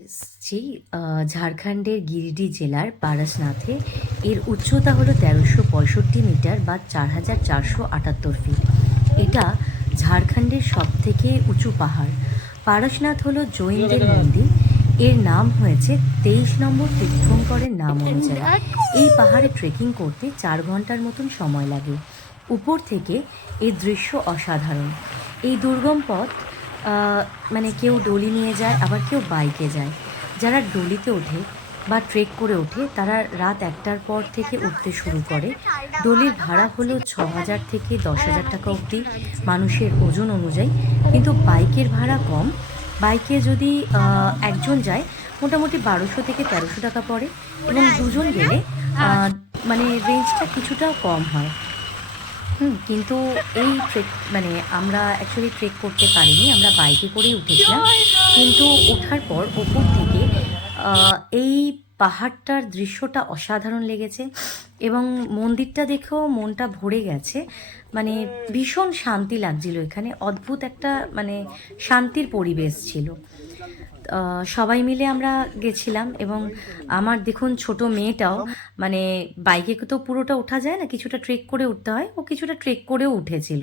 এসছি ঝাড়খণ্ডের গিরিডি জেলার পারসনাথে। এর উচ্চতা হলো ১৩৬৫ মিটার বা ৪,৪৭৮ ফিট। এটা ঝাড়খণ্ডের সবথেকে উঁচু পাহাড়। পারসনাথ হলো জৈনদের মন্দির। এর নাম হয়েছে ২৩ নম্বর তীর্থঙ্করের নাম অনুযায়ী। এই পাহাড়ে ট্রেকিং করতে ৪ ঘন্টার মতন সময় লাগে। উপর থেকে এর দৃশ্য অসাধারণ। এই দুর্গম পথ মানে কেউ ডলি নিয়ে যায়, আবার কেউ বাইকে যায়। যারা ডলিতে ওঠে বা ট্রেক করে ওঠে তারা রাত ১টার পর থেকে উঠতে শুরু করে। ডলির ভাড়া হলো ৬,০০০ থেকে ১০,০০০ টাকা অবধি মানুষের ওজন অনুযায়ী, কিন্তু বাইকের ভাড়া কম। বাইকে যদি একজন যায় মোটামুটি ১২০০ থেকে ১৩০০ টাকা পড়ে, এবং দুজন গেলে আহ, মানে রেঞ্জটা কিছুটা কম হয়। কিন্তু এই ট্রেক মানে আমরা অ্যাকচুয়ালি ট্রেক করতে পারিনি, আমরা বাইকে করেই উঠেছিলাম। কিন্তু ওঠার পর ওপর থেকে এই পাহাড়টার দৃশ্যটা অসাধারণ লেগেছে, এবং মন্দিরটা দেখেও মনটা ভরে গেছে। মানে ভীষণ শান্তি লাগছিল এখানে, অদ্ভুত একটা মানে শান্তির পরিবেশ ছিল। সবাই মিলে আমরা গেছিলাম, এবং আমার দেখুন ছোট মেয়েটাও মানে বাইকে তো পুরোটা ওঠা যায় না, কিছুটা ট্রেক করে উঠতে হয়, ও কিছুটা ট্রেক করেও উঠেছিল।